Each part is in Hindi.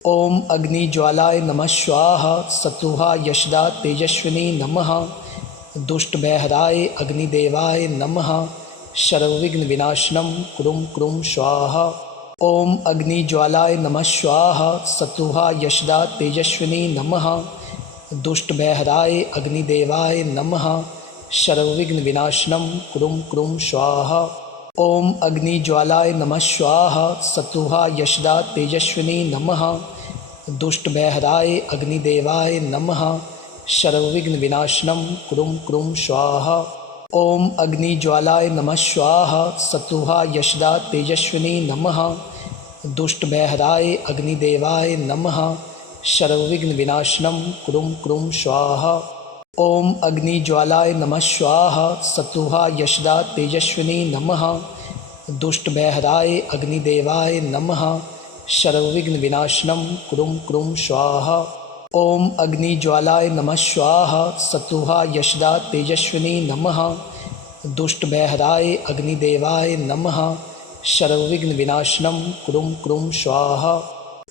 ओम अग्निज्वालाय नमः स्वाहा सतुहा यशदा तेजस्विनी नमः दुष्टबहराय अग्निदेवाय नमः सर्वविघ्न विनाशनम कुरुम कुरुम स्वाहा। ओम अग्निज्वालाय नमः स्वाहा सतुहा यशदा तेजस्विनी नमः दुष्टबहराय अग्निदेवाय नमः सर्वविघ्न विनाशनम कुरुम कुरुम स्वाहा। ओम अग्निज्वालाय नमः स्वाहा सतुहा यशदा तेजस्विनी नमः दुष्टबहराय अग्निदेवाय नमः सर्वविघ्न विनाशनम कुरुम कुरुम स्वाहा। ओम अग्निज्वालाय नमः स्वाहा सतुहा यशदा तेजस्विनी नमः दुष्टबहराय अग्निदेवाय नमः सर्वविघ्न विनाशनम कुरुम कुरुम स्वाहा। ओम अग्निज्वालाय नमः स्वाहा सतुहा यशदा तेजस्विनी नमः दुष्टबहराय अग्निदेवाय नमः सर्वविघ्न विनाशनम कुरुम कुरुम स्वाहा। ओम अग्निज्वालाय नमः स्वाहा सतुहा यशदा तेजस्विनी नमः दुष्टबहराय अग्निदेवाय नमः सर्वविघ्न विनाशनम कुरुम कुरुम स्वाहा।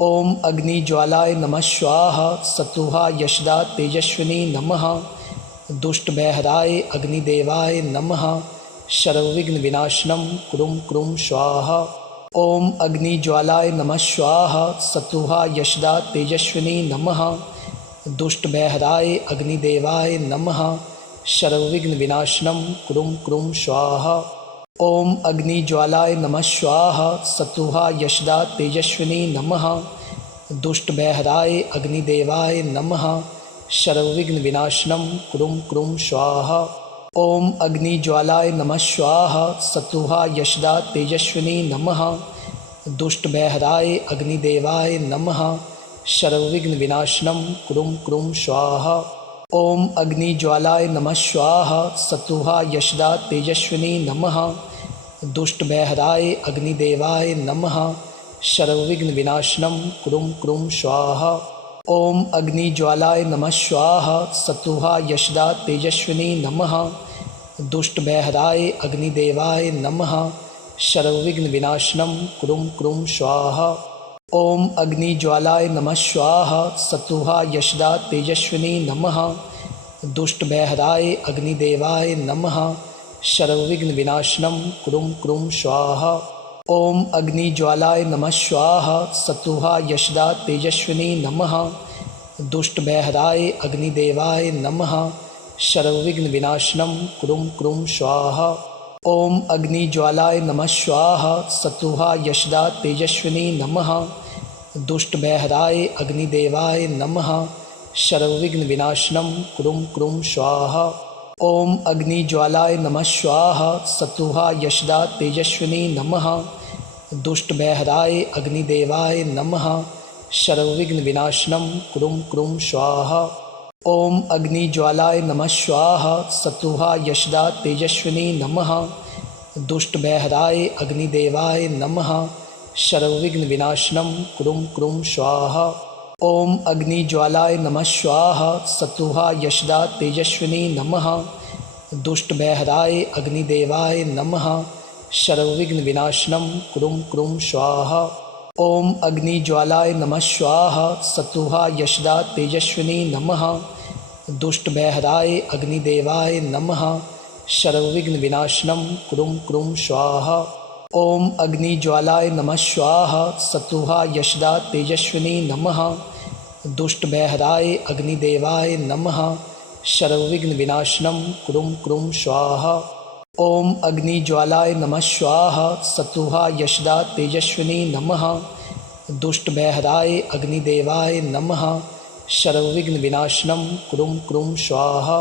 ओम अग्निज्वालाय नमः स्वाहा सतुहा यशदा तेजस्विनी नमः दुष्टबहराय अग्निदेवाय नमः सर्वविघ्न विनाशनम कुरुम कुरुम स्वाहा। ओम अग्निज्वालाय नमः स्वाहा सतुहा यशदा तेजस्विनी नमः दुष्टबहराय अग्निदेवाय नमः सर्वविघ्न विनाशनम कुरुम कुरुम स्वाहा। ओम अग्निज्वालाय नमः स्वाहा सतुहा यशदा तेजस्विनी नमः दुष्टबहराय अग्निदेवाय नमः सर्वविघ्न विनाशनम कुरुम कुरुम स्वाहा। ओम अग्निज्वालाय नमः स्वाहा सतुहा यशदा तेजस्विनी नमः दुष्टबहराय अग्निदेवाय नमः सर्वविघ्न विनाशनम कुरुम कुरुम स्वाहा। ओम अग्निज्वालाय नमः स्वाहा सतुहा यशदा तेजस्विनी नमः दुष्टबहराय अग्निदेवाय नमः सर्वविघ्न विनाशनम कुरुम कुरुम स्वाहा। ओम अग्निज्वालाय नमः स्वाहा सतुहा यशदा तेजस्विनी नमः दुष्टबहराय अग्निदेवाय नमः सर्वविघ्न विनाशनम कुरुम कुरुम स्वाहा। ओम अग्निज्वालाय नमः स्वाहा सतुहा यशदा तेजस्विनी नमः दुष्टबहराय अग्निदेवाय नमः सर्वविघ्न विनाशनम कुरुम कुरुम स्वाहा। ओम अग्निज्वालाय नमः स्वाहा सतुहा यशदा तेजस्विनी नमः दुष्टबहराय अग्निदेवाय नमः सर्वविघ्न विनाशनम कुरुम कुरुम स्वाहा। ओम अग्निज्वालाय नमः स्वाहा सतुहा यशदा तेजस्विनी नमः दुष्टबहराय अग्निदेवाय नमः सर्वविघ्न विनाशनम कुरुम कुरुम स्वाहा। ओम अग्निज्वालाय नमः स्वाहा सतुहा यशदा तेजस्विनी नमः दुष्टबहराय अग्निदेवाय नमः सर्वविघ्न विनाशनम कुरुम कुरुम स्वाहा। ओम अग्निज्वालाय नमः स्वाहा सतुहा यशदा तेजस्विनी नमः दुष्टबहराय अग्निदेवाय नमः सर्वविघ्न विनाशनम कुरुम कुरुम स्वाहा। ओम अग्निज्वालाय नमः स्वाहा सतुहा यशदा तेजस्विनी नमः दुष्टबहराय अग्निदेवाय नमः सर्वविघ्न विनाशनम कुरुम कुरुम स्वाहा। ओम अग्निज्वालाय नमः स्वाहा सतुहा यशदा तेजस्विनी नमः दुष्टबहराय अग्निदेवाय नमः सर्वविघ्न विनाशनम कुरुम कुरुम स्वाहा। ओम अग्निज्वालाय नमः स्वाहा सतुहा यशदा तेजस्विनी नमः दुष्टबहराय अग्निदेवाय नमः सर्वविघ्न विनाशनम कुरुम कुरुम स्वाहा। ओम अग्निज्वालाय नमः स्वाहा सतुहा यशदा तेजस्विनी नमः दुष्टबहराय अग्निदेवाय नमः सर्वविघ्न विनाशनम कुरुम कुरुम स्वाहा।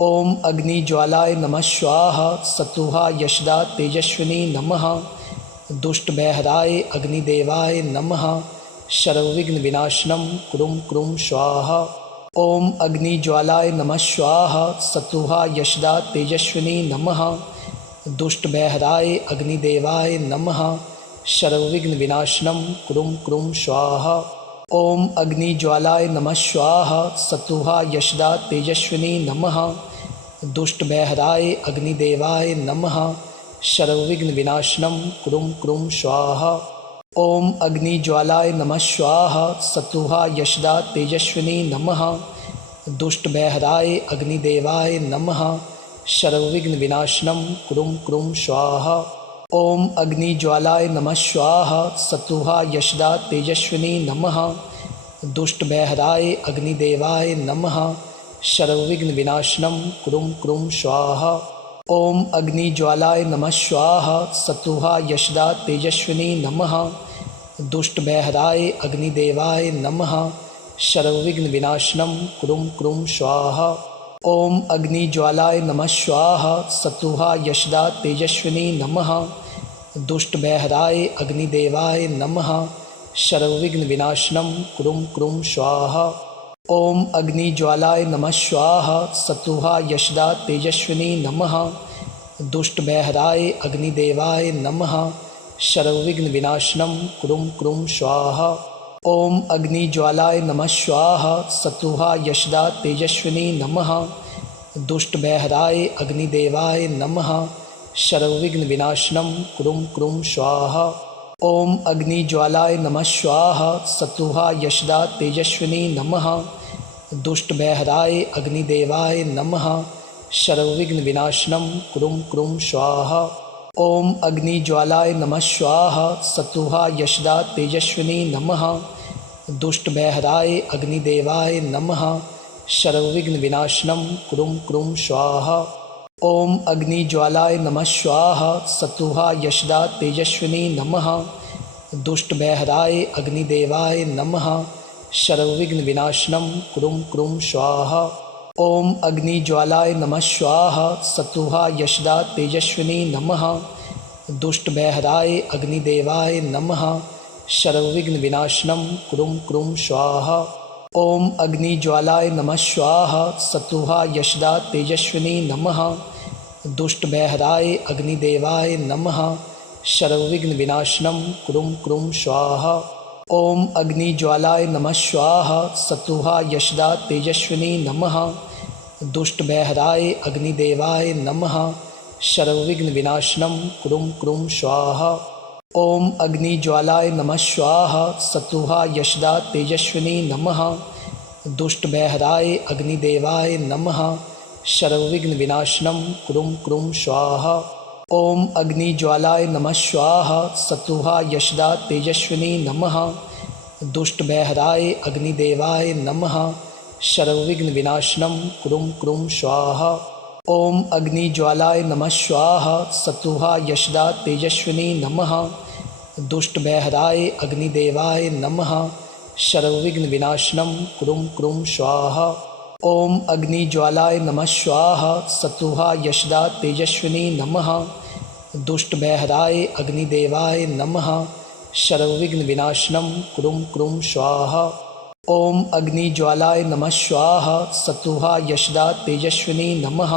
ओम अग्निज्वालाय नमः स्वाहा सतुहा यशदा तेजस्विनी नमः दुष्टबहराय अग्निदेवाय नमः सर्वविघ्न विनाशनम कुरुम कुरुम स्वाहा। ओम अग्निज्वालाय नमः स्वाहा सतुहा यशदा तेजस्विनी नमः दुष्टबहराय अग्निदेवाय नमः सर्वविघ्न विनाशनम कुरुम कुरुम स्वाहा। ओम अग्निज्वालाय नमः स्वाहा सतुहा यशदा तेजस्विनी नमः दुष्टबहराय अग्निदेवाय नमः सर्वविघ्न विनाशनम कुरुम कुरुम स्वाहा। ओम अग्निज्वालाय नमः स्वाहा सतुहा यशदा तेजस्विनी नमः दुष्टबहराय अग्निदेवाय नमः सर्वविघ्न विनाशनम कुरुम कुरुम स्वाहा। ओम अग्निज्वालाय नमः स्वाहा सतुहा यशदा तेजस्विनी नमः दुष्टबहराय अग्निदेवाय नमः सर्वविघ्न विनाशनम कुरुम कुरुम स्वाहा। ओम अग्निज्वालाय नमः स्वाहा सतुहा यशदा तेजस्विनी नमः दुष्टबहराय अग्निदेवाय नमः सर्वविघ्न विनाशनम कुरुम कुरुम स्वाहा। ओम अग्निज्वालाय नमः स्वाहा सतुहा यशदा तेजस्विनी नमः दुष्टबहराय अग्निदेवाय नमः सर्वविघ्न विनाशनम कुरुम कुरुम स्वाहा। ओम अग्निज्वालाय नमः स्वाहा सतुहा यशदा तेजस्विनी नमः दुष्टबहराय अग्निदेवाय नमः सर्वविघ्न विनाशनम कुरुम कुरुम स्वाहा। ओम अग्निज्वालाय नमः स्वाहा सतुहा यशदा तेजस्विनी नमः दुष्टबहराय अग्निदेवाय नमः सर्वविघ्न विनाशनम कुरुम कुरुम स्वाहा। ओम अग्निज्वालाय नमः स्वाहा सतुहा यशदा तेजस्विनी नमः दुष्टबहराय अग्निदेवाय नमः सर्वविघ्न विनाशनम कुरुम कुरुम स्वाहा। ओम अग्निज्वालाय नमः स्वाहा सतुहा यशदा तेजस्विनी नमः दुष्टबहराय अग्निदेवाय नमः सर्वविघ्न विनाशनम कुरुम कुरुम स्वाहा। ओम अग्निज्वालाय नमः स्वाहा सतुहा यशदा तेजस्विनी नमः दुष्टबहराय अग्निदेवाय नमः सर्वविघ्न विनाशनम कुरुम कुरुम स्वाहा। ओम अग्निज्वालाय नमः स्वाहा सतुहा यशदा तेजस्विनी नमः दुष्टबहराय अग्निदेवाय नमः सर्वविघ्न विनाशनम कुरुम कुरुम स्वाहा। ओम अग्निज्वालाय नमः स्वाहा सतुहा यशदा तेजस्विनी नमः दुष्टबहराय अग्निदेवाय नमः सर्वविघ्न विनाशनम कुरुम कुरुम स्वाहा। ओम अग्निज्वालाय नमः स्वाहा सतुहा यशदा तेजस्विनी नमः दुष्टबहराय अग्निदेवाय नमः सर्वविघ्न विनाशनम कुरुम कुरुम स्वाहा। ओम अग्निज्वालाय नमः स्वाहा सतुहा यशदा तेजस्विनी नमः दुष्टबहराय अग्निदेवाय नमः सर्वविघ्न विनाशनम कुरुम कुरुम स्वाहा। ओम अग्निज्वालाय नमः स्वाहा सतुहा यशदा तेजस्विनी नमः दुष्टबहराय अग्निदेवाय नमः सर्वविघ्न विनाशनम कुरुम कुरुम स्वाहा। ओम अग्निज्वालाय नमः स्वाहा सतुहा यशदा तेजस्विनी नमः दुष्टबहराय अग्निदेवाय नमः सर्वविघ्न विनाशनम कुरुम कुरुम स्वाहा। ओम अग्निज्वालाय नमः स्वाहा सतुहा यशदा तेजस्विनी नमः दुष्टबहराय अग्निदेवाय नमः सर्वविघ्न विनाशनम कुरुम कुरुम स्वाहा। ओम अग्निज्वालाय नमः स्वाहा सतुहा यशदा तेजस्विनी नमः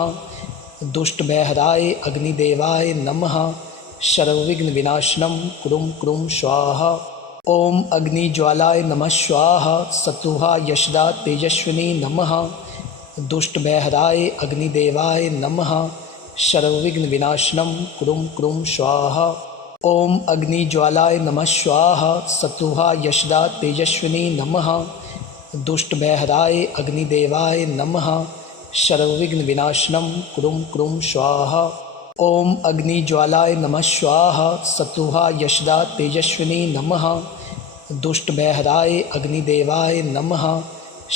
दुष्टबहराय अग्निदेवाय नमः सर्वविघ्न विनाशनम कुरुम कुरुम स्वाहा। ओम अग्निज्वालाय नमः स्वाहा सतुहा यशदा तेजस्विनी नमः दुष्टबहराय अग्निदेवाय नमः सर्वविघ्न विनाशनम कुरुम कुरुम स्वाहा। ओम अग्निज्वालाय नमः स्वाहा सतुहा यशदा तेजस्विनी नमः दुष्टबहराय अग्निदेवाय नमः सर्वविघ्न विनाशनम कुरुम कुरुम स्वाहा। ओम अग्निज्वालाय नमः स्वाहा सतुहा यशदा तेजस्विनी नमः दुष्टबहराय अग्निदेवाय नमः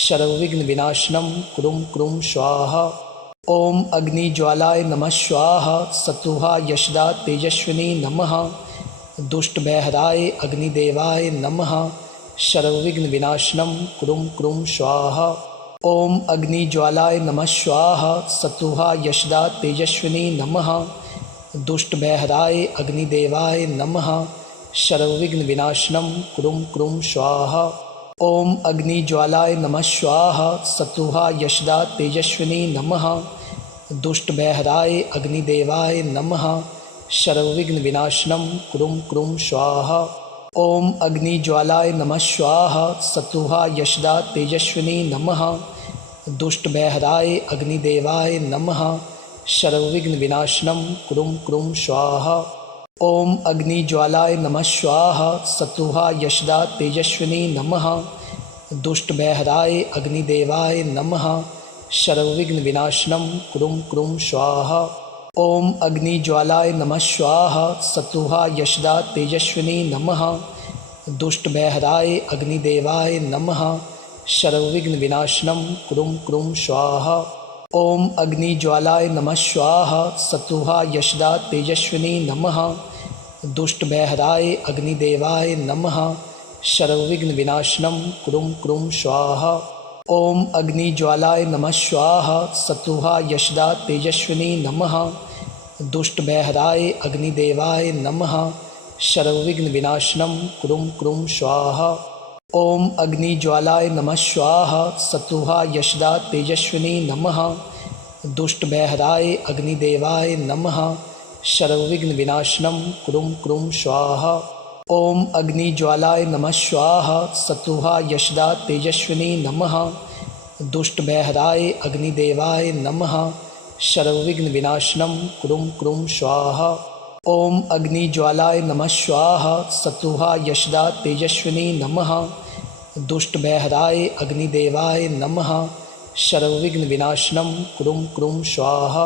सर्वविघ्न विनाशनम कुरुम कुरुम स्वाहा। ओम अग्निज्वालाय नमः स्वाहा सतुहा यशदा तेजस्विनी नमः दुष्टबहराय अग्निदेवाय नमः सर्वविघ्न विनाशनम कुरुम कुरुम स्वाहा। ओम अग्निज्वालाय नमः स्वाहा सतुहा यशदा तेजस्विनी नमः दुष्टबहराय अग्निदेवाय नमः सर्वविघ्न विनाशनम कुरुम कुरुम स्वाहा। ओम अग्निज्वालाय नमः स्वाहा सतुहा यशदा तेजस्विनी नमः दुष्टबहराय अग्निदेवाय नमः सर्वविघ्न विनाशनम कुरुम कुरुम स्वाहा। ओम अग्निज्वालाय नमः स्वाहा सतुहा यशदा तेजस्विनी नमः दुष्टबहराय अग्निदेवाय नमः सर्वविघ्न विनाशनम कुरुम कुरुम स्वाहा। ओम अग्निज्वालाय नमः स्वाहा सतुहा यशदा तेजस्विनी नमः दुष्टबहराय अग्निदेवाय नमः सर्वविघ्न विनाशनम कुरुम कुरुम स्वाहा। ओम अग्निज्वालाय नमः स्वाहा सतुहा यशदा तेजस्विनी नमः दुष्टबहराय अग्निदेवाय नमः सर्वविघ्न विनाशनम कुरुम कुरुम स्वाहा। ओम अग्निज्वालाय नमः स्वाहा सतुहा यशदा तेजस्विनी नमः दुष्टबहराय अग्निदेवाय नमः सर्वविघ्न विनाशनम कुरुम कुरुम स्वाहा। ओम अग्निज्वालाय नमः स्वाहा सतुहा यशदा तेजस्विनी नमः दुष्टबहराय अग्निदेवाय नमः सर्वविघ्न विनाशनम कुरुम कुरुम स्वाहा। ओम अग्निज्वालाय नमः स्वाहा सतुहा यशदा तेजस्विनी नमः दुष्टबहराय अग्निदेवाय नमः सर्वविघ्न विनाशनम कुरुम कुरुम स्वाहा। ओम अग्निज्वालाय नमः स्वाहा सतुहा यशदा तेजस्विनी नमः दुष्टबहराय अग्निदेवाय नमः सर्वविघ्न विनाशनम कुरुम कुरुम स्वाहा। ओम अग्निज्वालाय नमः स्वाहा सतुहा यशदा तेजस्विनी नमः दुष्टबहराय अग्निदेवाय नमः सर्वविघ्न विनाशनम कुरुम कुरुम स्वाहा।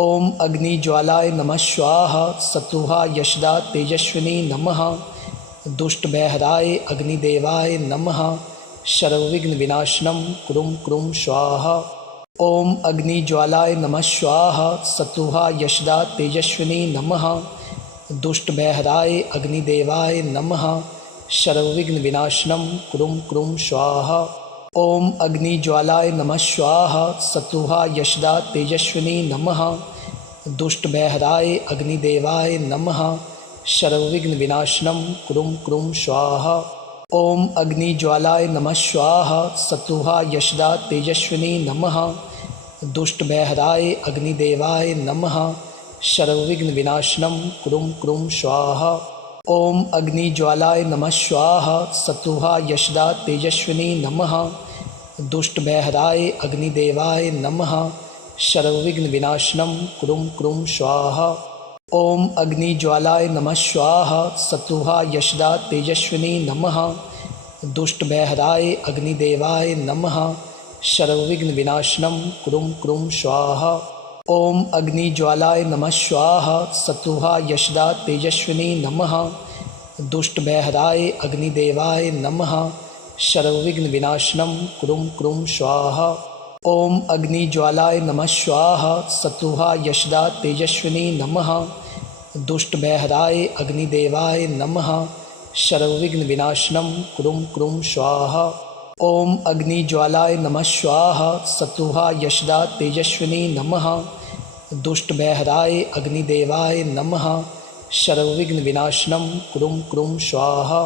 ओम अग्निज्वालाय नमः स्वाहा सतुहा यशदा तेजस्विनी नमः दुष्टबहराय अग्निदेवाय नमः सर्वविघ्न विनाशनम कुरुम कुरुम स्वाहा। ओम अग्निज्वालाय नमः स्वाहा सतुहा यशदा तेजस्विनी नमः दुष्टबहराय अग्निदेवाय नमः सर्वविघ्न विनाशनम कुरुम कुरुम स्वाहा। ओम अग्निज्वालाय नमः स्वाहा सतुहा यशदा तेजस्विनी नमः दुष्टबहराय अग्निदेवाय नमः सर्वविघ्न विनाशनम कुरुम कुरुम स्वाहा। ओम अग्निज्वालाय नमः स्वाहा सतुहा यशदा तेजस्विनी नमः दुष्टबहराय अग्निदेवाय नमः सर्वविघ्न विनाशनम कुरुम कुरुम स्वाहा। ओम अग्निज्वालाय नमः स्वाहा सतुहा यशदा तेजस्विनी नमः दुष्टबहराय अग्निदेवाय नमः सर्वविघ्न विनाशनम कुरुम कुरुम स्वाहा। ओम अग्निज्वालाय नमः स्वाहा सतुहा यशदा तेजस्विनी नमः दुष्टबहराय अग्निदेवाय नमः सर्वविघ्न विनाशनम कुरुम कुरुम स्वाहा। ओम अग्निज्वालाय नमः स्वाहा सतुहा यशदा तेजस्विनी नमः दुष्टबहराय अग्निदेवाय नमः सर्वविघ्न विनाशनम कुरुम कुरुम स्वाहा। ओम अग्निज्वालाय नमः स्वाहा सतुहा यशदा तेजस्विनी नमः दुष्टबहराय अग्निदेवाय नमः सर्वविघ्न विनाशनम कुरुम कुरुम स्वाहा। ओम अग्निज्वालाय नमः स्वाहा सतुहा यशदा तेजस्विनी नमः दुष्टबहराय अग्निदेवाय नमः सर्वविघ्न विनाशनम कुरुम कुरुम स्वाहा।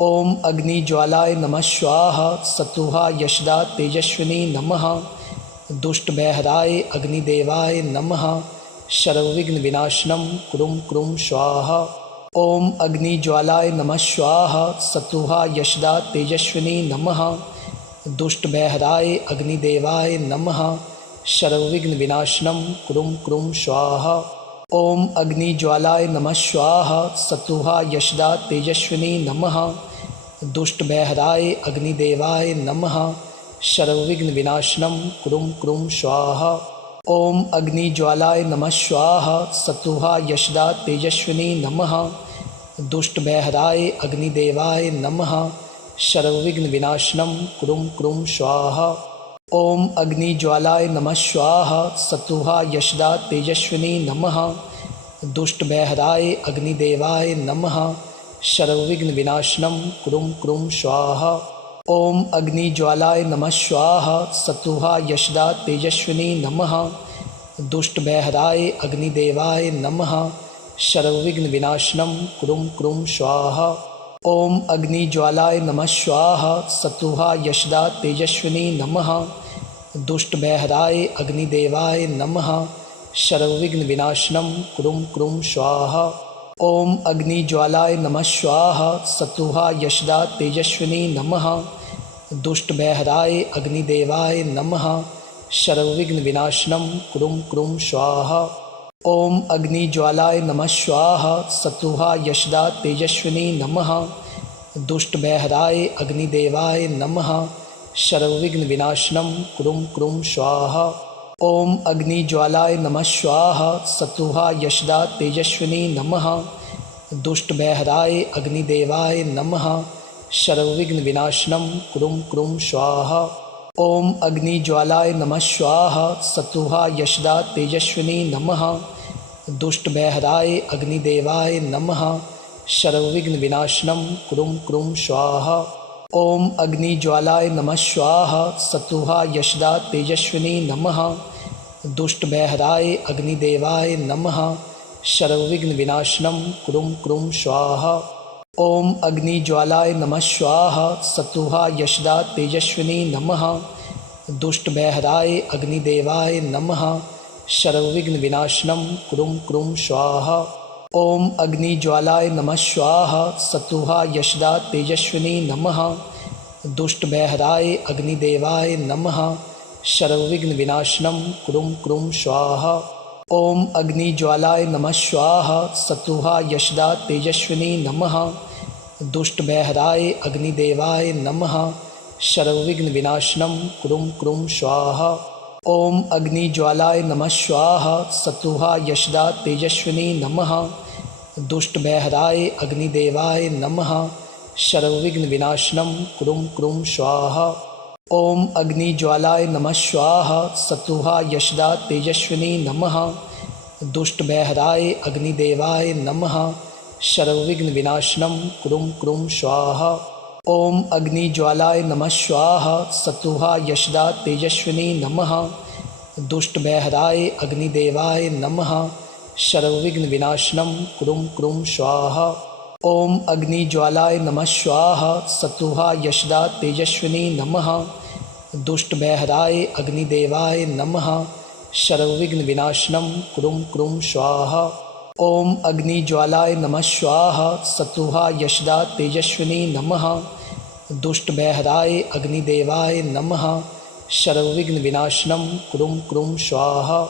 ओम अग्निज्वालाय नमः स्वाहा सतुहा यशदा तेजस्विनी नमः दुष्टबहराय अग्निदेवाय नमः सर्वविघ्न विनाशनम कुरुम कुरुम स्वाहा। ओम अग्निज्वालाय नमः स्वाहा सतुहा यशदा तेजस्विनी नमः दुष्टबहराय अग्निदेवाय नमः सर्वविघ्न विनाशनम कुरुम कुरुम स्वाहा। ओम अग्निज्वालाय नमः स्वाहा सतुहा यशदा तेजस्विनी नमः दुष्टबहराय अग्निदेवाय नमः सर्वविघ्न विनाशनम कुरुम कुरुम स्वाहा। ओम अग्निज्वालाय नमः स्वाहा सतुहा यशदा तेजस्विनी नमः दुष्टबहराय अग्निदेवाय नमः सर्वविघ्न विनाशनम कुरुम कुरुम स्वाहा। ओम अग्निज्वालाय नमः स्वाहा सतुहा यशदा तेजस्विनी नमः दुष्टबहराय अग्निदेवाय नमः सर्वविघ्न विनाशनम कुरुम कुरुम स्वाहा। ओम अग्निज्वालाय नमः स्वाहा सतुहा यशदा तेजस्विनी नमः दुष्टबहराय अग्निदेवाय नमः सर्वविघ्न विनाशनम कुरुम कुरुम स्वाहा। ओम अग्निज्वालाय नमः स्वाहा सतुहा यशदा तेजस्विनी नमः दुष्टबहराय अग्निदेवाय नमः सर्वविघ्न विनाशनम कुरुम कुरुम स्वाहा। ओम अग्निज्वालाय नमः स्वाहा सतुहा यशदा तेजस्विनी नमः दुष्टबहराय अग्निदेवाय नमः सर्वविघ्न विनाशनम कुरुम कुरुम स्वाहा। ओम अग्निज्वालाय नमः स्वाहा सतुहा यशदा तेजस्विनी नमः दुष्टबहराय अग्निदेवाय नमः सर्वविघ्न विनाशनम कुरुम कुरुम स्वाहा। ओम अग्निज्वालाय नमः स्वाहा सतुहा यशदा तेजस्विनी नमः दुष्टबहराय अग्निदेवाय नमः सर्वविघ्न विनाशनम कुरुम कुरुम स्वाहा। ओम अग्निज्वालाय नमः स्वाहा सतुहा यशदा तेजस्विनी नमः दुष्टबहराय अग्निदेवाय नमः सर्वविघ्न विनाशनम कुरुम कुरुम स्वाहा। ओम अग्निज्वालाय नमः स्वाहा सतुहा यशदा तेजस्विनी नमः दुष्टबहराय अग्निदेवाय नमः सर्वविघ्न विनाशनम कुरुम कुरुम स्वाहा। ओम अग्निज्वालाय नमः स्वाहा सतुहा यशदा तेजस्विनी नमः दुष्टबहराय अग्निदेवाय नमः सर्वविघ्न विनाशनम कुरुम कुरुम स्वाहा। ओम अग्निज्वालाय नमः स्वाहा सतुहा यशदा तेजस्विनी नमः दुष्टबहराय अग्निदेवाय नमः सर्वविघ्न विनाशनम कुरुम कुरुम स्वाहा। ओम अग्निज्वालाय नमः स्वाहा सतुहा यशदा तेजस्विनी नमः दुष्टबहराय अग्निदेवाय नमः सर्वविघ्न विनाशनम कुरुम कुरुम स्वाहा। ओम अग्निज्वालाय नमः स्वाहा सतुहा यशदा तेजस्विनी नमः दुष्टबहराय अग्निदेवाय नमः सर्वविघ्न विनाशनम कुरुम कुरुम स्वाहा। ओम अग्निज्वालाय नमः स्वाहा सतुहा यशदा तेजस्विनी नमः दुष्टबहराय अग्निदेवाय नमः सर्वविघ्न विनाशनम कुरुम कुरुम स्वाहा। ओम अग्निज्वालाय नमः स्वाहा सतुहा यशदा तेजस्विनी नमः दुष्टबहराय अग्निदेवाय नमः सर्वविघ्न विनाशनम कुरुम कुरुम स्वाहा। ओम अग्निज्वालाय नमः स्वाहा सतुहा यशदा तेजस्विनी नमः दुष्टबहराय अग्निदेवाय नमः सर्वविघ्न विनाशनम कुरुम कुरुम स्वाहा। ओम अग्निज्वालाय नमः स्वाहा सतुहा यशदा तेजस्विनी नमः दुष्टबहराय अग्निदेवाय नमः सर्वविघ्न विनाशनम कुरुम कुरुम स्वाहा।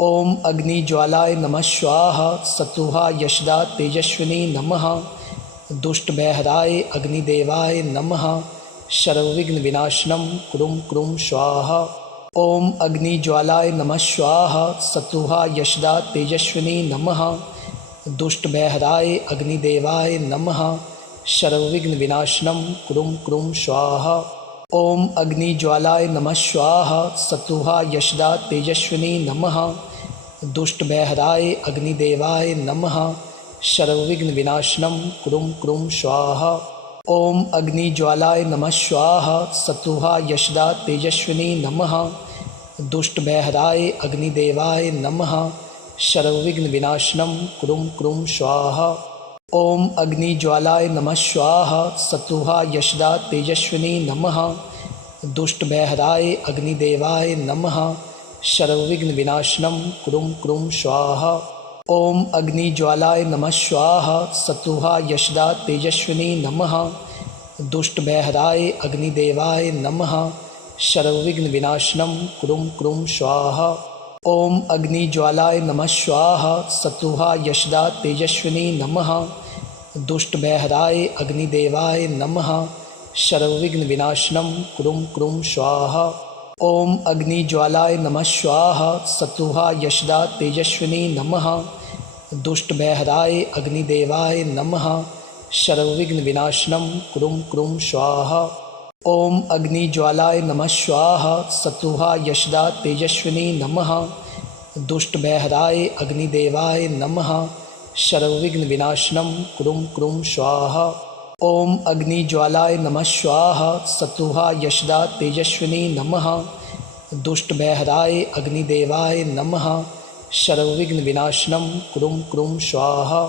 ओम अग्निज्वालाय नमः स्वाहा सतुहा यशदा तेजस्विनी नमः दुष्टबहराय अग्निदेवाय नमः सर्वविघ्न विनाशनम कुरुम कुरुम स्वाहा। ओम अग्निज्वालाय नमः स्वाहा सतुहा यशदा तेजस्विनी नमः दुष्टबहराय अग्निदेवाय नमः सर्वविघ्न विनाशनम कुरुम कुरुम स्वाहा। ओम अग्निज्वालाय नमः स्वाहा सतुहा यशदा तेजस्विनी नमः दुष्टबहराय अग्निदेवाय नमः सर्वविघ्न विनाशनम कुरुम कुरुम स्वाहा। ओम अग्निज्वालाय नमः स्वाहा सतुहा यशदा तेजस्विनी नमः दुष्टबहराय अग्निदेवाय नमः सर्वविघ्न विनाशनम कुरुम कुरुम स्वाहा। ओम अग्निज्वालाय नमः स्वाहा सतुहा यशदा तेजस्विनी नमः दुष्टबहराय अग्निदेवाय नमः सर्वविघ्न विनाशनम कुरुम कुरुम स्वाहा। ओम अग्निज्वालाय नमः स्वाहा सतुहा यशदा तेजस्विनी नमः दुष्टबहराय अग्निदेवाय नमः सर्वविघ्न विनाशनम कुरुम कुरुम स्वाहा। ओम अग्निज्वालाय नमः स्वाहा सतुहा यशदा तेजस्विनी नमः दुष्टबहराय अग्निदेवाय नमः सर्वविघ्न विनाशनम कुरुम कुरुम स्वाहा। ओम अग्निज्वालाय नमः स्वाहा सतुहा यशदा तेजस्विनी नमः दुष्टबहराय अग्निदेवाय नमः सर्वविघ्न विनाशनम कुरुम कुरुम स्वाहा। ओम अग्निज्वालाय नमः स्वाहा सतुहा यशदा तेजस्विनी नमः दुष्टबहराय अग्निदेवाय नमः सर्वविघ्न विनाशनम कुरुम कुरुम स्वाहा। ओम अग्निज्वालाय नमः स्वाहा सतुहा यशदा तेजस्विनी नमः दुष्टबहराय अग्निदेवाय नमः सर्वविघ्न विनाशनम कुरुम कुरुम स्वाहा।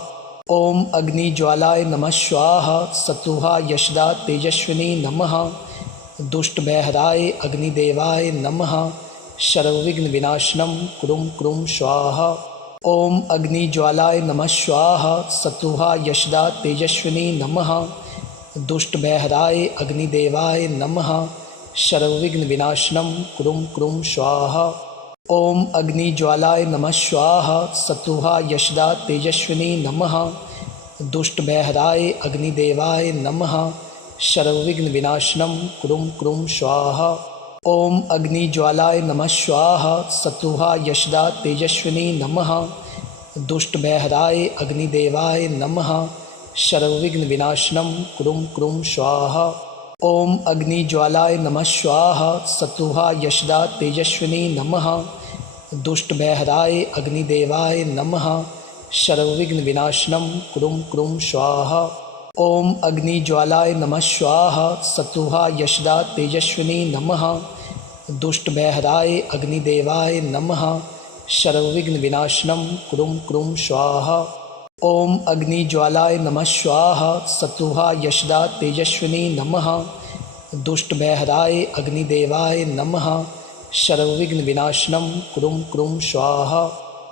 ओम अग्निज्वालाय नमः स्वाहा सतुहा यशदा तेजस्विनी नमः दुष्टबहराय अग्निदेवाय नमः सर्वविघ्न विनाशनम कुरुम कुरुम स्वाहा। ओम अग्निज्वालाय नमः स्वाहा सतुहा यशदा तेजस्विनी नमः दुष्टबहराय अग्निदेवाय नमः सर्वविघ्न विनाशनम कुरुम कुरुम स्वाहा। ओम अग्निज्वालाय नमः स्वाहा सतुहा यशदा तेजस्विनी नमः दुष्टबहराय अग्निदेवाय नमः सर्वविघ्न विनाशनम कुरुम कुरुम स्वाहा। ओम अग्निज्वालाय नमः स्वाहा सतुहा यशदा तेजस्विनी नमः दुष्टबहराय अग्निदेवाय नमः सर्वविघ्न विनाशनम कुरुम कुरुम स्वाहा। ओम अग्निज्वालाय नमः स्वाहा सतुहा यशदा तेजस्विनी नमः दुष्टबहराय अग्निदेवाय नमः सर्वविघ्न विनाशनम कुरुम कुरुम स्वाहा। ओम अग्निज्वालाय नमः स्वाहा सतुहा यशदा तेजस्विनी नमः दुष्टबहराय अग्निदेवाय नमः सर्वविघ्न विनाशनम कुरुम कुरुम स्वाहा। ओम अग्निज्वालाय नमः स्वाहा सतुहा यशदा तेजस्विनी नमः दुष्टबहराय अग्निदेवाय नमः सर्वविघ्न विनाशनम कुरुम कुरुम स्वाहा।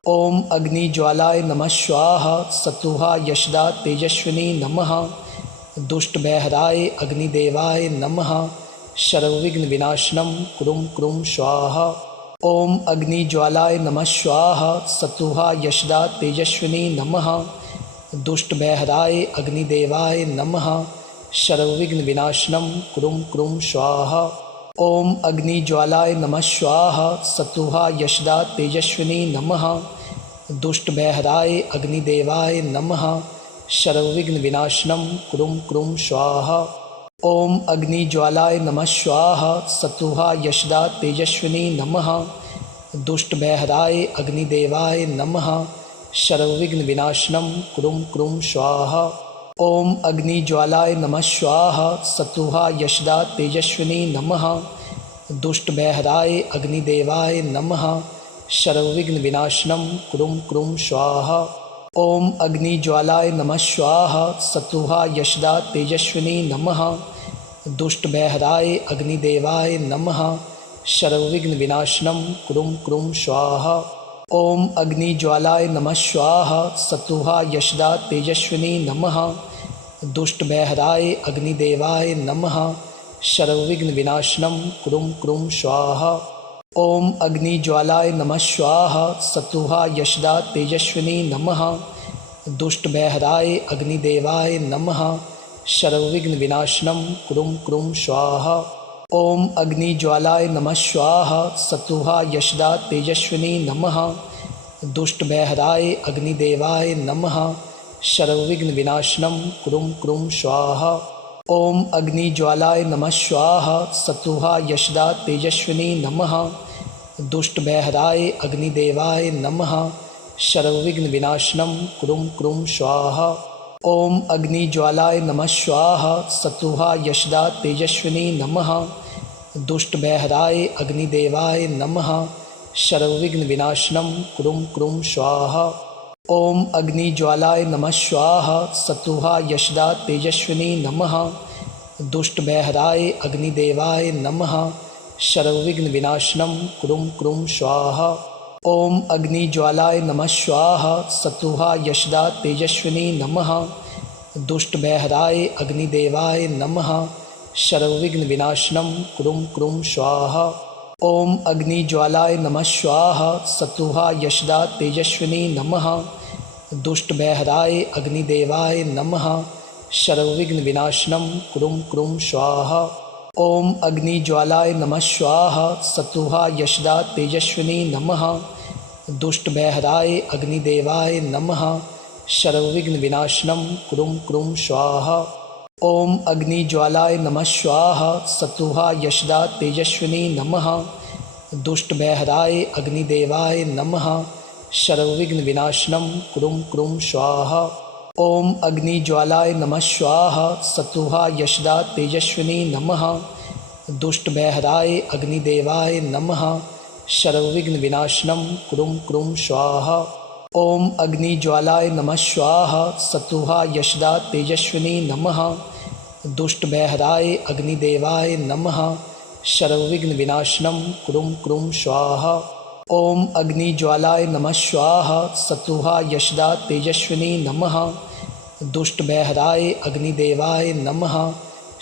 ओम अग्निज्वालाय नमः स्वाहा सतुहा यशदा तेजस्विनी नमः दुष्टबहराय अग्निदेवाय नमः सर्वविघ्न विनाशनम कुरुम कुरुम स्वाहा। ओम अग्निज्वालाय नमः स्वाहा सतुहा यशदा तेजस्विनी नमः दुष्टबहराय अग्निदेवाय नमः सर्वविघ्न विनाशनम कुरुम कुरुम स्वाहा। ओम अग्निज्वालाय नमः स्वाहा सतुहा यशदा तेजस्विनी नमः दुष्टबहराय अग्निदेवाय नमः सर्वविघ्न विनाशनम कुरुम कुरुम स्वाहा। ओम अग्निज्वालाय नमः स्वाहा सतुहा यशदा तेजस्विनी नमः दुष्टबहराय अग्निदेवाय नमः सर्वविघ्न विनाशनम कुरुम कुरुम स्वाहा। ओम अग्निज्वालाय नमः स्वाहा सतुहा यशदा तेजस्विनी नमः दुष्टबहराय अग्निदेवाय नमः सर्वविघ्न विनाशनम कुरुम कुरुम स्वाहा। ओम अग्निज्वालाय नमः स्वाहा सतुहा यशदा तेजस्विनी नमः दुष्टबहराय अग्निदेवाय नमः सर्वविघ्न विनाशनम कुरुम कुरुम स्वाहा। ओम अग्निज्वालाय नमः स्वाहा सतुहा यशदा तेजस्विनी नमः दुष्टबहराय अग्निदेवाय नमः सर्वविघ्न विनाशनम कुरुम कुरुम स्वाहा। ओम अग्निज्वालाय नमः स्वाहा सतुहा यशदा तेजस्विनी नमः दुष्टबहराय अग्निदेवाय नमः सर्वविघ्न विनाशनम कुरुम कुरुम स्वाहा। ओम अग्निज्वालाय नमः स्वाहा सतुहा यशदा तेजस्विनी नमः दुष्टबहराय अग्निदेवाय नमः सर्वविघ्न विनाशनम कुरुम कुरुम स्वाहा। ओम अग्निज्वालाय नमः स्वाहा सतुहा यशदा तेजस्विनी नमः दुष्टबहराय अग्निदेवाय नमः सर्वविघ्न विनाशनम कुरुम कुरुम स्वाहा। ओम अग्निज्वालाय नमः स्वाहा सतुहा यशदा तेजस्विनी नमः दुष्टबहराय अग्निदेवाय नमः सर्वविघ्न विनाशनम कुरुम कुरुम स्वाहा। ओम अग्निज्वालाय नमः स्वाहा सतुहा यशदा तेजस्विनी नमः दुष्टबहराय अग्निदेवाय नमः सर्वविघ्न विनाशनम कुरुम कुरुम स्वाहा। ओम अग्निज्वालाय नमः स्वाहा सतुहा यशदा तेजस्विनी नमः दुष्टबहराय अग्निदेवाय नमः सर्वविघ्न विनाशनम कुरुम कुरुम स्वाहा। ओम अग्निज्वालाय नमः स्वाहा सतुहा यशदा तेजस्विनी नमः दुष्टबहराय अग्निदेवाय नमः सर्वविघ्न विनाशनम कुरुम कुरुम स्वाहा। ओम अग्निज्वालाय नमः स्वाहा सतुहा यशदा तेजस्विनी नमः दुष्टबहराय अग्निदेवाय नमः सर्वविघ्न विनाशनम कुरुम कुरुम स्वाहा। ओम अग्निज्वालाय नमः स्वाहा सतुहा यशदा तेजस्विनी नमः दुष्टबहराय अग्निदेवाय नमः सर्वविघ्न विनाशनम कुरुम कुरुम स्वाहा। ओम अग्निज्वालाय नमः स्वाहा सतुहा यशदा तेजस्विनी नमः दुष्टबहराय अग्निदेवाय नमः सर्वविघ्न विनाशनम कुरुम कुरुम स्वाहा। ओम अग्निज्वालाय नमः स्वाहा सतुहा यशदा तेजस्विनी नमः दुष्टबहराय अग्निदेवाय नमः सर्वविघ्न विनाशनम कुरुम कुरुम स्वाहा। ओम अग्निज्वालाय नमः स्वाहा सतुहा यशदा तेजस्विनी नमः दुष्टबहराय अग्निदेवाय नमः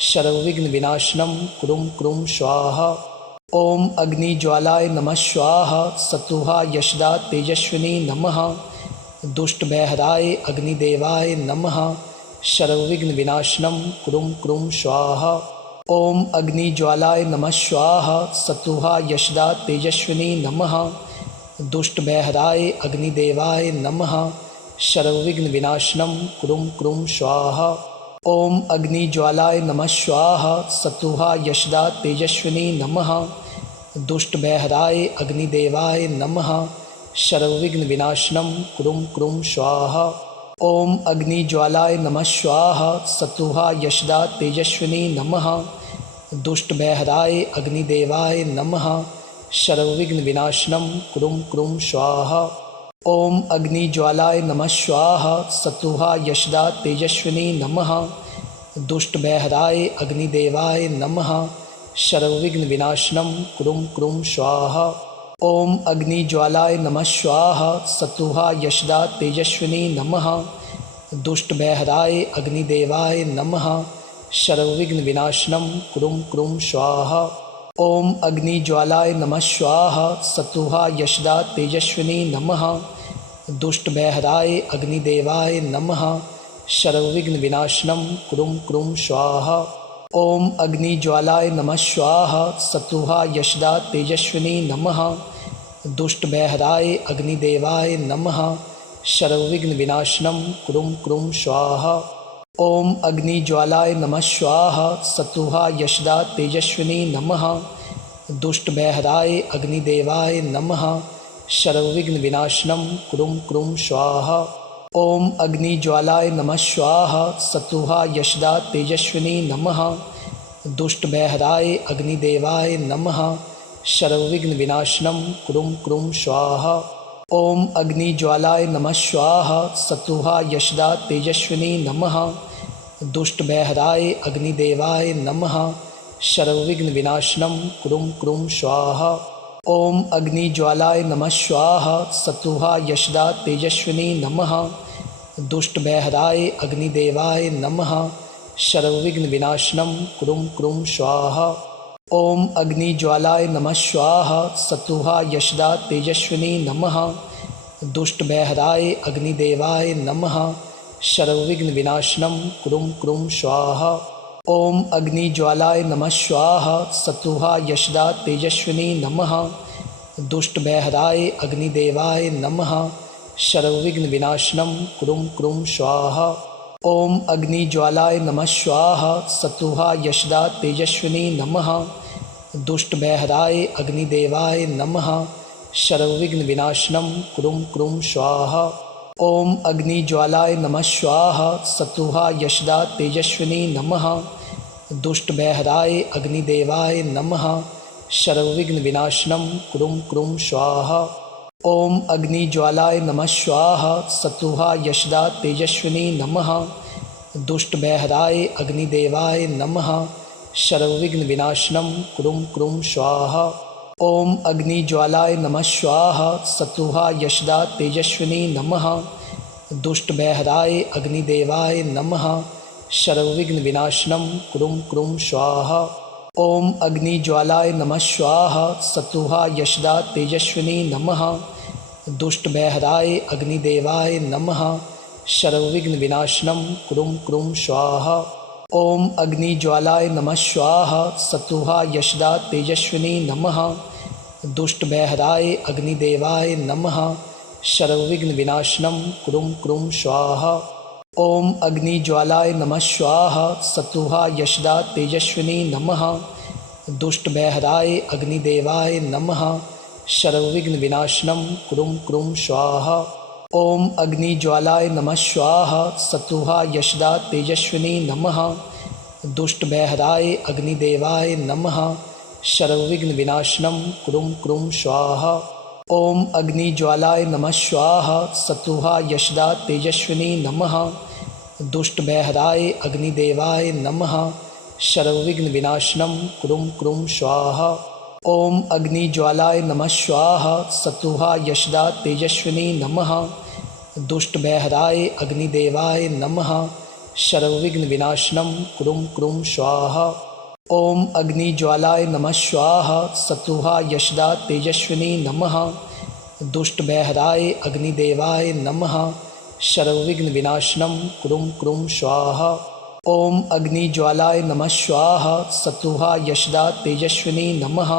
सर्वविघ्न विनाशनम कुरुम कुरुम स्वाहा। ओम अग्निज्वालाय नमः स्वाहा सतुहा यशदा तेजस्विनी नमः दुष्ट बहराय अग्निदेवाय नमः सर्वविघ्न विनाशनम कुरुम कुरुम स्वाहा। ओम अग्निज्वालाय नमः स्वाहा सतुहा यशदा तेजस्विनी नमः दुष्ट बहराय अग्निदेवाय नमः सर्वविघ्न विनाशनम कुरुम कुरुम स्वाहा। ओम अग्निज्वालाय नमः स्वाहा सतुहा यशदा तेजस्विनी नमः दुष्ट बहराय अग्निदेवाय नमः सर्वविघ्न विनाशनम कुरुम कुरुम स्वाहा। ओम अग्निज्वालाय नमः स्वाहा सतुहा यशदा तेजस्विनी नमः दुष्ट बहराय अग्निदेवाय नमः सर्वविघ्न विनाशनम कुरुम कुरुम स्वाहा। ओम अग्निज्वालाय नमः स्वाहा सतुहा यशदा तेजस्विनी नमः दुष्ट बहराय अग्निदेवाय नमः सर्वविघ्न विनाशनम कुरुम कुरुम स्वाहा। ओम अग्निज्वालाय नमः स्वाहा सतुहा यशदा तेजस्विनी नमः दुष्ट बहराय अग्निदेवाय नमः सर्वविघ्न विनाशनम कुरुम कुरुम स्वाहा। ओम अग्निज्वालाय नमः स्वाहा सतुहा यशदा तेजस्विनी नमः दुष्ट बहराय अग्निदेवाय नमः सर्वविघ्न विनाशनम कुरुम कुरुम स्वाहा। ओम अग्निज्वालाय नमः स्वाहा सतुहा यशदा तेजस्विनी नमः दुष्ट बहराय अग्निदेवाय नमः सर्वविघ्न विनाशनम कुरुम कुरुम स्वाहा। ओम अग्निज्वालाय नमः स्वाहा सतुहा यशदा तेजस्विनी नमः दुष्ट बहराय अग्निदेवाय नमः सर्वविघ्न विनाशनम कुरुम कुरुम स्वाहा। ओम अग्निज्वालाय नमः स्वाहा सतुहा यशदा तेजस्विनी नमः दुष्ट बहराय अग्निदेवाय नमः सर्वविघ्न विनाशनम कुरुम कुरुम स्वाहा। ओम अग्निज्वालाय नमः स्वाहा सतुहा यशदा तेजस्विनी नमः दुष्ट बहराय अग्निदेवाय नमः सर्वविघ्न विनाशनम कुरुम कुरुम स्वाहा। ओम अग्निज्वालाय नमः स्वाहा सतुहा यशदा तेजस्विनी नमः दुष्ट बहराय अग्निदेवाय नमः सर्वविघ्न विनाशनम कुरुम कुरुम स्वाहा। ओम अग्निज्वालाय नमः स्वाहा सतुहा यशदा तेजस्विनी नमः दुष्ट बहराय अग्निदेवाय नमः सर्वविघ्न विनाशनम कुरुम कुरुम स्वाहा। ओम अग्निज्वालाय नमः स्वाहा सतुहा यशदा तेजस्विनी नमः दुष्ट बहराय अग्निदेवाय नमः सर्वविघ्न विनाशनम कुरुम कुरुम स्वाहा। ओम अग्निज्वालाय नमः स्वाहा सतुहा यशदा तेजस्विनी नमः दुष्ट बहराय अग्निदेवाय नमः सर्वविघ्न विनाशनम कुरुम कुरुम स्वाहा। ओम अग्निज्वालाय नमः स्वाहा सतुहा यशदा तेजस्विनी नमः दुष्ट बहराय अग्निदेवाय नमः सर्वविघ्न विनाशनम कुरुम कुरुम स्वाहा। ओम अग्निज्वालाय नमः स्वाहा सतुहा यशदा तेजस्विनी नमः दुष्ट बहराय अग्निदेवाय नमः सर्वविघ्न विनाशनम कुरुम कुरुम स्वाहा। ओम अग्निज्वालाय नमः स्वाहा सतुहा यशदा तेजस्विनी नमः दुष्ट बहराय अग्निदेवाय नमः सर्वविघ्न विनाशनम कुरुम कुरुम स्वाहा। ओम अग्निज्वालाय नमः स्वाहा सतुहा यशदा तेजस्विनी नमः दुष्ट बहराय अग्निदेवाय नमः सर्वविघ्न विनाशनम कुरुम कुरुम स्वाहा। ओम अग्निज्वालाय नमः स्वाहा सतुहा यशदा तेजस्विनी नमः दुष्ट बहराय अग्निदेवाय नमः सर्वविघ्न विनाशनम कुरुम कुरुम स्वाहा। ओम अग्निज्वालाय नमः स्वाहा सतुहा यशदा तेजस्विनी नमः दुष्ट बहराय अग्निदेवाय नमः सर्वविघ्न विनाशनम कुरुम कुरुम स्वाहा। ओम अग्निज्वालाय नमः स्वाहा सतुहा यशदा तेजस्विनी नमः दुष्ट बहराय अग्निदेवाय नमः सर्वविघ्न विनाशनम कुरुम कुरुम स्वाहा। ओम अग्निज्वालाय नमः स्वाहा सतुहा यशदा तेजस्विनी नमः दुष्ट बहराय अग्निदेवाय नमः सर्वविघ्न विनाशनम कुरुम कुरुम स्वाहा। ओम अग्निज्वालाय नमः स्वाहा सतुहा यशदा तेजस्विनी नमः दुष्ट बहराय अग्निदेवाय नमः सर्वविघ्न विनाशनम कुरुम कुरुम स्वाहा। ओम अग्निज्वालाय नमः स्वाहा सतुहा यशदा तेजस्विनी नमः दुष्टभयहराय अग्निदेवाय नमः सर्वविघ्न विनाशनम कुरुम कुरुम स्वाहा। ओम अग्निज्वालाय नमः स्वाहा सतुहा यशदा तेजस्विनी नमः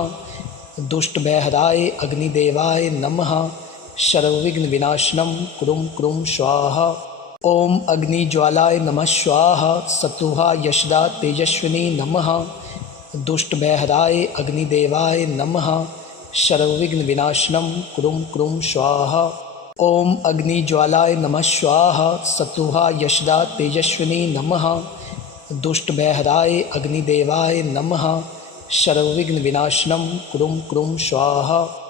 दुष्टभयहराय अग्निदेवाय नमः सर्वविघ्न विनाशनम कुरुम कुरुम स्वाहा। ओम अग्निज्वालाय नमः स्वाहा सतुहा यशदा तेजस्विनी नमः दुष्टभयहराय अग्निदेवाय नमः सर्वविघ्न विनाशनम कुरुम कुरुम स्वाहा। ओम अग्निज्वालाय नमः स्वाहा सतुहा यशदा तेजस्विनी नमः दुष्टभयहराय अग्निदेवाय नमः सर्वविघ्न विनाशनम कुरुम कुरुम स्वाहा।